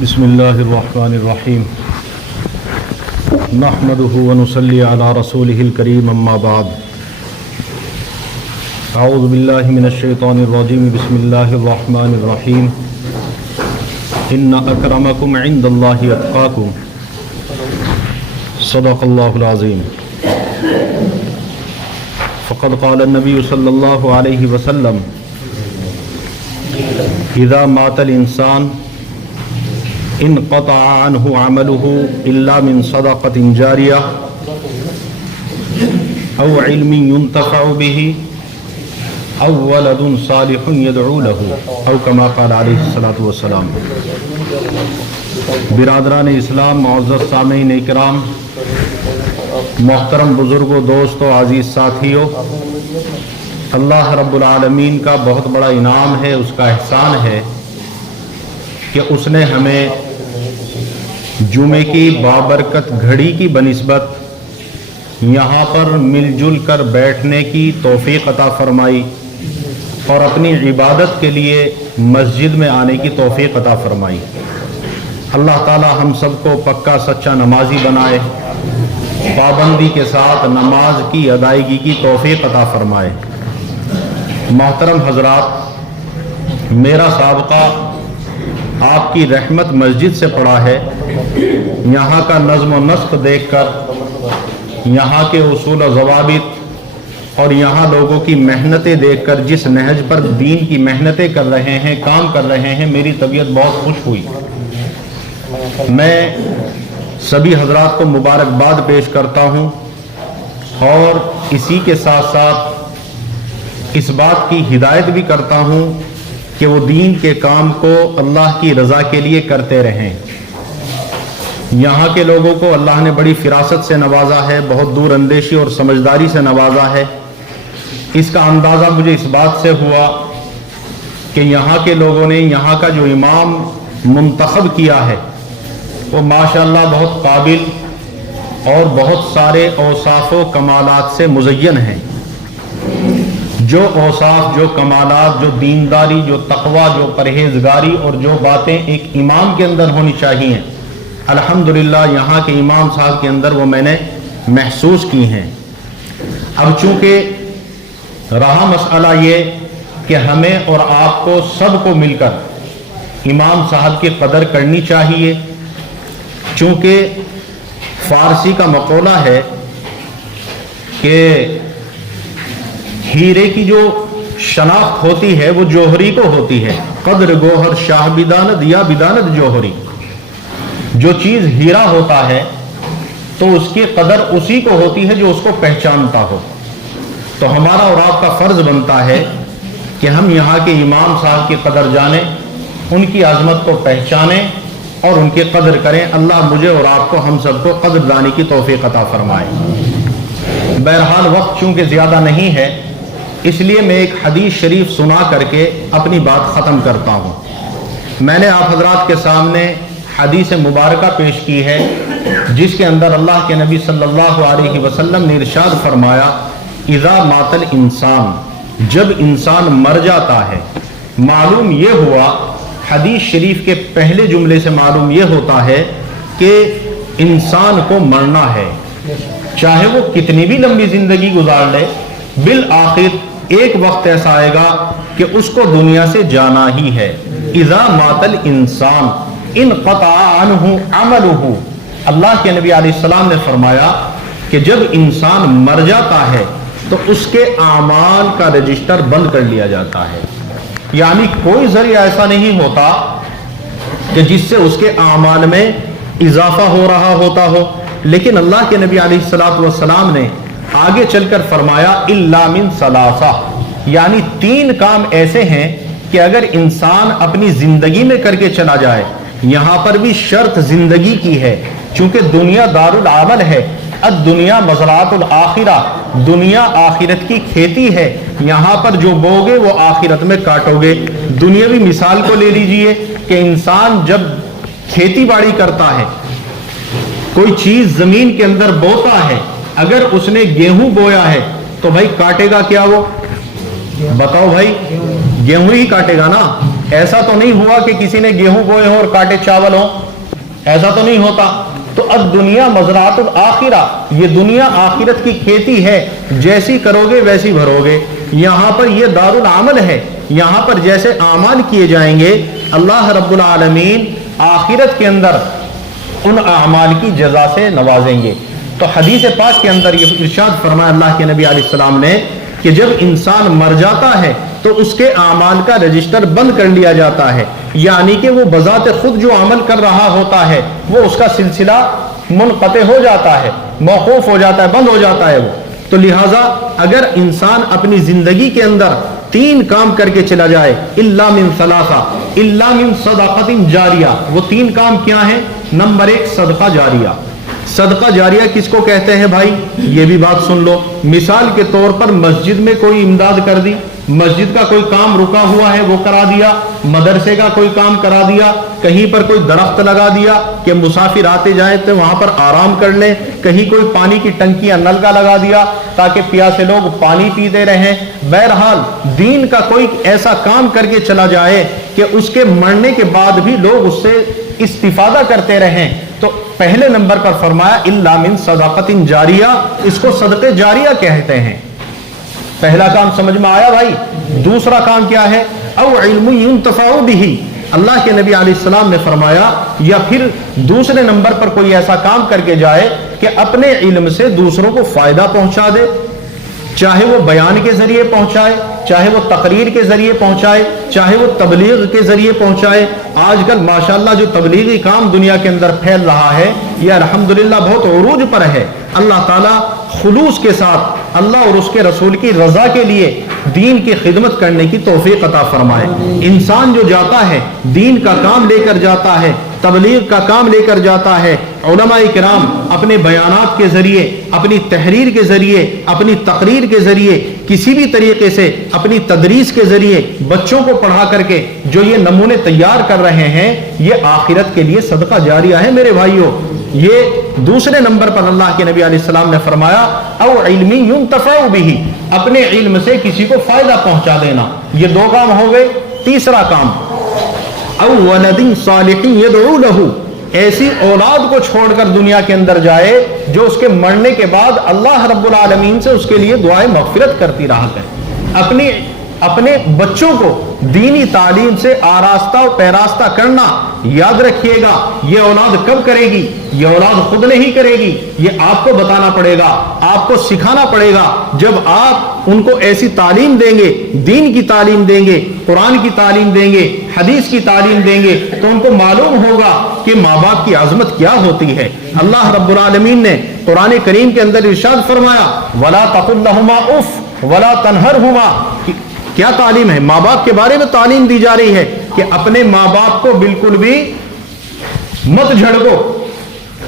بسم اللہ الرحمن الرحیم نحمده ونصلی علی رسوله الکریم اما بعد اعوذ باللہ من الشیطان الرجیم بسم اللہ الرحمن الرحیم ان اکرمکم عند اللہ اتقاکم صدق اللہ العظیم فقد قال النبی صلی اللہ علیہ وسلم اذا مات الانسان انقطع عنه عمله الا من صدقة جارية او علم ينتفع به او ولد صالح يدعو له او كما قال عليه الصلاة والسلام۔ برادران اسلام، معزز سامعین اکرام، محترم بزرگوں، دوستوں، عزیز ساتھیوں، اللہ رب العالمین کا بہت بڑا انعام ہے، اس کا احسان ہے کہ اس نے ہمیں جمعے کی بابرکت گھڑی کی بنسبت یہاں پر مل جل کر بیٹھنے کی توفیق عطا فرمائی اور اپنی عبادت کے لیے مسجد میں آنے کی توفیق عطا فرمائی۔ اللہ تعالی ہم سب کو پکا سچا نمازی بنائے، پابندی کے ساتھ نماز کی ادائیگی کی توفیق عطا فرمائے۔ محترم حضرات، میرا سابقہ آپ کی رحمت مسجد سے پڑا ہے۔ یہاں کا نظم و نسق دیکھ کر، یہاں کے اصول و ضوابط اور یہاں لوگوں کی محنتیں دیکھ کر، جس نہج پر دین کی محنتیں کر رہے ہیں، کام کر رہے ہیں، میری طبیعت بہت خوش ہوئی۔ میں سبھی حضرات کو مبارکباد پیش کرتا ہوں اور اسی کے ساتھ ساتھ اس بات کی ہدایت بھی کرتا ہوں کہ وہ دین کے کام کو اللہ کی رضا کے لیے کرتے رہیں۔ یہاں کے لوگوں کو اللہ نے بڑی فراست سے نوازا ہے، بہت دور اندیشی اور سمجھداری سے نوازا ہے۔ اس کا اندازہ مجھے اس بات سے ہوا کہ یہاں کے لوگوں نے یہاں کا جو امام منتخب کیا ہے وہ ماشاءاللہ بہت قابل اور بہت سارے اوصاف و کمالات سے مزین ہیں۔ جو اوصاف، جو کمالات، جو دینداری، جو تقوی، جو پرہیزگاری اور جو باتیں ایک امام کے اندر ہونی چاہیے، الحمدللہ یہاں کے امام صاحب کے اندر وہ میں نے محسوس کی ہیں۔ اب چونکہ رہا مسئلہ یہ کہ ہمیں اور آپ کو سب کو مل کر امام صاحب کی قدر کرنی چاہیے، چونکہ فارسی کا مقولہ ہے کہ ہیرے کی جو شناخت ہوتی ہے وہ جوہری کو ہوتی ہے۔ قدر گوہر شاہ بداند یا بداند جوہری۔ جو چیز ہیرا ہوتا ہے تو اس کی قدر اسی کو ہوتی ہے جو اس کو پہچانتا ہو۔ تو ہمارا اور آپ کا فرض بنتا ہے کہ ہم یہاں کے امام صاحب کی قدر جانیں، ان کی عظمت کو پہچانیں اور ان کی قدر کریں۔ اللہ مجھے اور آپ کو، ہم سب کو قدردانی کی توفیق عطا فرمائے۔ بہرحال وقت چونکہ زیادہ نہیں ہے، اس لیے میں ایک حدیث شریف سنا کر کے اپنی بات ختم کرتا ہوں۔ میں نے آپ حضرات کے سامنے حدیث مبارکہ پیش کی ہے جس کے اندر اللہ کے نبی صلی اللہ علیہ وسلم نے ارشاد فرمایا، اذا مات الانسان، جب انسان مر جاتا ہے۔ معلوم یہ ہوا، حدیث شریف کے پہلے جملے سے معلوم یہ ہوتا ہے کہ انسان کو مرنا ہے، چاہے وہ کتنی بھی لمبی زندگی گزار لے، بالآخر ایک وقت ایسا آئے گا کہ اس کو دنیا سے جانا ہی ہے۔ اذا مات الانسان انقطع عنہ عملہ، اللہ کے نبی علیہ السلام نے فرمایا کہ جب انسان مر جاتا ہے تو اس کے اعمال کا رجسٹر بند کر لیا جاتا ہے، یعنی کوئی ذریعہ ایسا نہیں ہوتا کہ جس سے اس کے اعمال میں اضافہ ہو رہا ہوتا ہو۔ لیکن اللہ کے نبی علیہ السلام نے آگے چل کر فرمایا الا من ثلاثہ، یعنی تین کام ایسے ہیں کہ اگر انسان اپنی زندگی میں کر کے چلا جائے، یہاں پر بھی شرط زندگی کی ہے، چونکہ دنیا دار العمل ہے، الدنیا مزرعۃ الآخرہ، دنیا آخرت کی کھیتی ہے، یہاں پر جو بوگے وہ آخرت میں کاٹو گے۔ دنیاوی مثال کو لے لیجئے کہ انسان جب کھیتی باڑی کرتا ہے، کوئی چیز زمین کے اندر بوتا ہے، اگر اس نے گیہوں بویا ہے تو بھائی کاٹے گا کیا؟ وہ بتاؤ بھائی، گیہوں ہی کاٹے گا نا۔ ऐसा तो नहीं हुआ कि किसी ने गेहूं बोए हो और काटे चावल हो, ऐसा तो नहीं होता। तो अब दुनिया मज़राअतुल आखिरा, ये दुनिया आखिरत की खेती है, जैसी करोगे वैसी भरोगे। यहाँ पर ये दारुल अमल है, यहाँ पर जैसे आमाल किए जाएंगे अल्लाह रब्बुल आलमीन आखिरत के अंदर उन आमाल की जजा से नवाजेंगे। तो हदीस पाक के अंदर ये इरशाद फरमाया अल्लाह के नबी अलैहिस्सलाम ने कि जब इंसान मर जाता है तो उसके आमाल का रजिस्टर बंद कर लिया जाता है, यानी कि वो बजाते खुद जो अमल कर रहा होता है वो उसका सिलसिला मुनक़ते हो जाता है, मौक़ूफ़ हो जाता है, बंद हो जाता है वो। तो लिहाजा अगर इंसान अपनी जिंदगी के अंदर 3 काम करके चला जाए, इल्ला मिन सलासा, इल्ला मिन सदक़तिन जारिया, वो 3 काम क्या है? नंबर 1 सदका जारिया। सदका जारिया किसको कहते हैं भाई? ये भी बात सुन लो। मिसाल के तौर पर मस्जिद में कोई इमदाद कर दी, मस्जिद का कोई काम रुका हुआ है वो करा दिया, मदरसे का कोई काम करा दिया, कहीं पर कोई दरख्त लगा दिया कि मुसाफिर आते जाए तो वहां पर आराम कर लें, कहीं कोई पानी की टंकी या नल का लगा दिया ताकि प्यासे लोग पानी पीते रहें। बहरहाल दीन का कोई ऐसा काम करके चला जाए कि उसके मरने के बाद भी लोग उससे इस्तिफादा करते रहें, तो पहले नंबर पर फरमाया इल्ला मिन सदाक़तिन जारिया, इसको सदक़े जारिया कहते हैं। पहला काम समझ में आया भाई। दूसरा काम क्या है? औ इल्मु युंतफ़अु बिही, अल्लाह के नबी अलैहिस्सलाम ने फरमाया, या फिर दूसरे नंबर पर कोई ऐसा काम करके जाए कि अपने इल्म से दूसरों को फायदा पहुंचा दे, चाहे वो बयान के जरिए पहुंचाए, चाहे वो तकरीर के जरिए पहुंचाए, चाहे वो तबलीग के जरिए पहुंचाए। आजकल माशाअल्लाह जो तबलीगी काम दुनिया के अंदर फैल रहा है ये अल्हम्दुलिल्लाह बहुत उरूज पर है। अल्लाह ताला खुलूस के साथ अल्लाह और उसके रसूल की रजा के लिए दीन की खिदमत करने की तौफीक अता फरमाए। इंसान जो जाता है दीन का काम लेकर जाता है, तबलीग का काम लेकर जाता है, उलमाए किराम अपने बयानात के जरिए, अपनी तहरीर के जरिए, अपनी तकरीर के जरिए, किसी भी तरीके से अपनी तदरीस के जरिए बच्चों को पढ़ा करके जो ये नमूने तैयार कर रहे हैं, ये आखिरत के लिए सदका जारिया है मेरे भाइयों। ये दूसरे नंबर पर अल्लाह के नबी अलैहिस्सलाम ने फरमाया औ इल्मी युंतफ़अु बिही, अपने इल्म से किसी को फायदा पहुंचा देना। ये 2 काम हो गए। तीसरा काम औ वलदिन सालिहिन यदउ लहू, ऐसी औलाद को छोड़कर दुनिया के अंदर जाए जो उसके मरने के बाद अल्लाह रब्बुल आलमीन से उसके लिए दुआए मग़फ़िरत करती रहा करे। अपने बच्चों को दीनी तालीम से आरास्ता और पैरास्ता करना, याद रखिएगा ये औलाद कब करेगी? ये औलाद खुद नहीं करेगी, ये आपको बताना पड़ेगा, आपको सिखाना पड़ेगा। जब आप उनको ऐसी तालीम देंगे, दीन की तालीम देंगे, कुरान की तालीम देंगे, हदीस की तालीम देंगे, तो उनको मालूम होगा कि माँ बाप की आजमत क्या होती है। अल्लाह रब्बुल आलमीन ने कुरान करीम के अंदर इरशाद फरमाया वला तकुल लहुमा उफ वला तनहरहुमा, क्या तालीम है? माँ बाप के बारे में तालीम दी जा रही है कि अपने माँ बाप को बिल्कुल भी मत झड़को।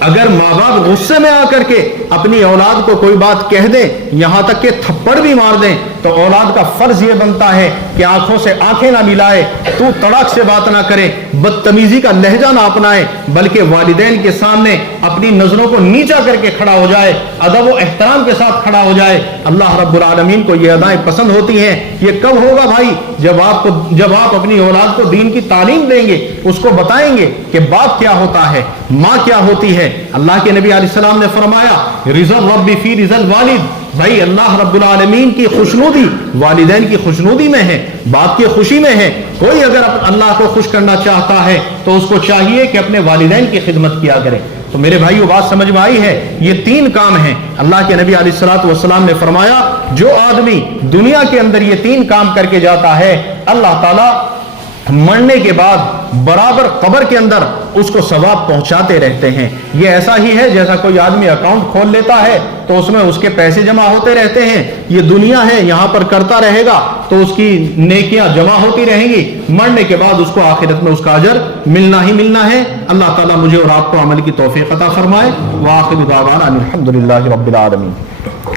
अगर माँ बाप गुस्से में आकर के अपनी औलाद को कोई बात कह दें, यहां तक कि थप्पड़ भी मार दें, तो औलाद का फर्ज ये बनता है कि आंखों से आंखें ना मिलाए, तू तड़ाक से बात ना करे, बदतमीजी का लहजा ना अपनाए, बल्कि वालिदैन के सामने अपनी नजरों को नीचा करके खड़ा हो जाए, अदब व एहतराम के साथ खड़ा हो जाए। अल्लाह रब्बुल आलमीन को ये अदाएं पसंद होती हैं। ये कब होगा भाई? जब आप अपनी औलाद को दीन की तालीम देंगे, उसको बताएंगे कि बाप क्या होता है, माँ क्या होती है। अल्लाह के नबी अलैहिस्सलाम ने फरमाया रिज़ल रब्बी फी रिज़ल वालिद, भाई अल्लाह रब्बुल आलमीन की खुशनुदी वालिदैन की खुशनुदी में है, बाप की खुशी में है। कोई अगर अल्लाह को खुश करना चाहता है तो उसको चाहिए कि अपने वालिदैन की खिदमत किया करे। तो मेरे भाइयों बात समझ में आई है? ये 3 काम हैं। अल्लाह के नबी अलैहिस्सलातु वस्सलाम ने फरमाया जो आदमी दुनिया के अंदर ये 3 काम करके जाता है, अल्लाह ताला मरने के बाद बराबर कब्र के अंदर उसको सवाब पहुंचाते रहते हैं। ये ऐसा ही है जैसा कोई आदमी अकाउंट खोल लेता है तो उसमें उसके पैसे जमा होते रहते हैं। ये दुनिया है, यहां पर करता रहेगा तो उसकी नेकियां जमा होती रहेंगी, मरने के बाद उसको आखिरत में उसका अजर मिलना ही मिलना है। अल्लाह ताला मुझे और आपको अमल की तौफीक अता फरमाए। व आखिरु दावाना अनिल हम्दुलिल्लाहि रब्बिल आलमीन।